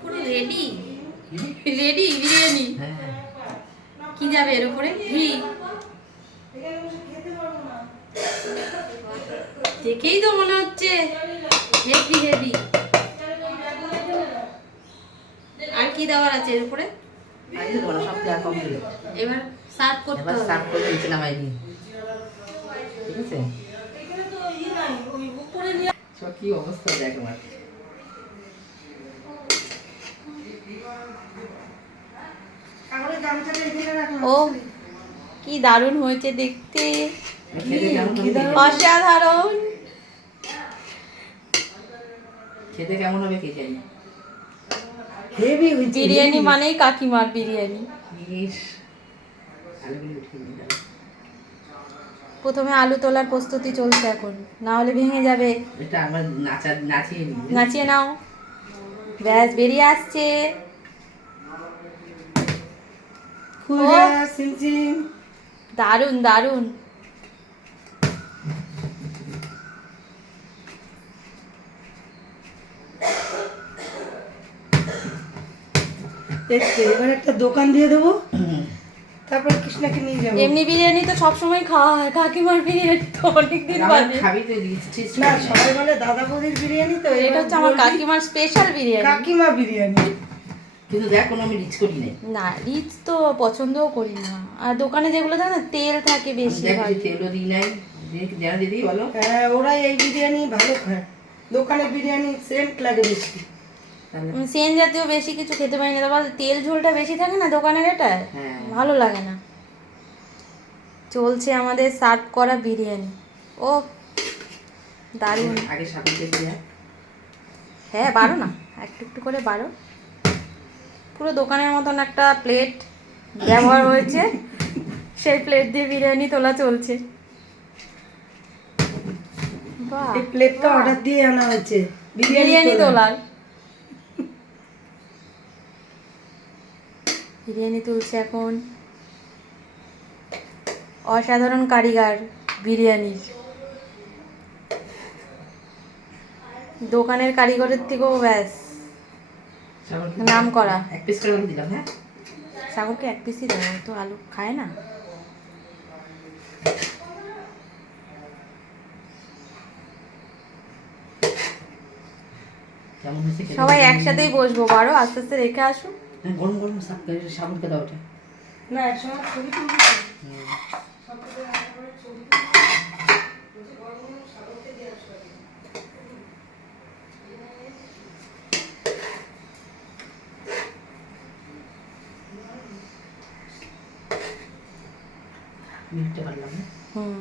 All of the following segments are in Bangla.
পুরো রেডি রেডি বিরিয়ানি কি যাবে এর উপরে? ঘি? দেখেই তো মনে হচ্ছে। হেভি হেভি আর কি দেওয়ার আছে এর উপরে? এবার সার্ভ করতে এবার হবে। সার্ভ করে নামাই ঠিক আছে? সব কি অবস্থা দেখ আমার। ও কি দারুণ হয়েছে দেখতে। অসাধারণ। খেতে কেমন হবে কে জানি? হেভি বিরিয়ানি মানেই কাকিমার বিরিয়ানি। ইস। প্রথমে আলু তোলার প্রস্তুতি চলছে এখন। না হলে ভেঙে যাবে। এটা আমার নাচা নাচিয়ে নাচিয়ে নাও। ব্যাস বেরিয়ে আসছে। দারুণ দেখতে এবার একটা দোকান দিয়ে দেবো? তারপর কৃষ্ণাকে নিয়ে যাব। এমনি বিরিয়ানি তো সবসময় খাওয়া হয় কাকিমার বিরিয়ানি তো অনেকদিন বাদে। খাবি তো দিচ্ছিস না সবাই বলে দাদা বৌদির বিরিয়ানি তো এটা হচ্ছে আমার কাকিমার স্পেশাল বিরিয়ানি। কাকিমা বিরিয়ানি। কিন্তু দেখ কোনো আমি রিচ করি নাই। না রিচ তো পছন্দও করি না। আর দোকানে যেগুলো থাকে না তেল থাকে বেশি দেখ বেশিরভাগ যে তেলও দিই নাই। যেন দিদি বলো। হ্যাঁ ওরা এই বিরিয়ানি ভালো খায়। দোকানে বিরিয়ানি সেন্ট লাগে বেশি। সেন জাতীয় বেশি কিছু খেতে পারি না। তারপর তেল ঝোলটা বেশি থাকে না দোকানের এটায় হ্যাঁ। ভালো লাগে না। চলছে আমাদের সার্ভ করা বিরিয়ানি। ও দারুণ। আগে হ্যাঁ বারো না। একটু একটু করে বারো। পুরো দোকানের মতন একটা প্লেট ব্যবহার হয়েছে। সেই প্লেট দিয়ে বিরিয়ানি তোলা চলছে। বাহ এই প্লেটটা অর্ডার দিয়ে আনা হয়েছে। বিরিয়ানি তোলা। তোলার। বিরিয়ানি তুলছে এখন। অসাধারণ কারিগর বিরিয়ানির। দোকানের কারিগরের থেকেও ব্যাস। নাম করা। এক পিস করে দিলাম হ্যাঁ? সাগরকে এক পিসই দেবো তো আলু খায় না? সবাই একসাথেই বসবো বারো আস্তে আস্তে রেখে আসুন গরম গরম করে সাবুনকে দাও ওটা না একসময় ছবি তুলবি। মিলতে পারলাম না। হুম।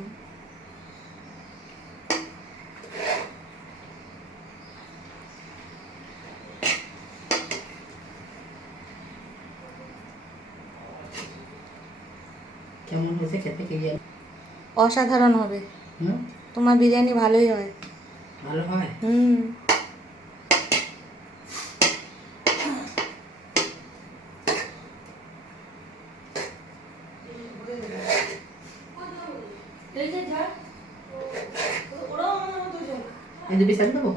কেমন হয়েছে খেতে কে জানি? অসাধারণ হবে। হুম? তোমার বিরিয়ানি ভালোই হয়। ভালো হয়? হুম। এই দু পিস আলু দেবো?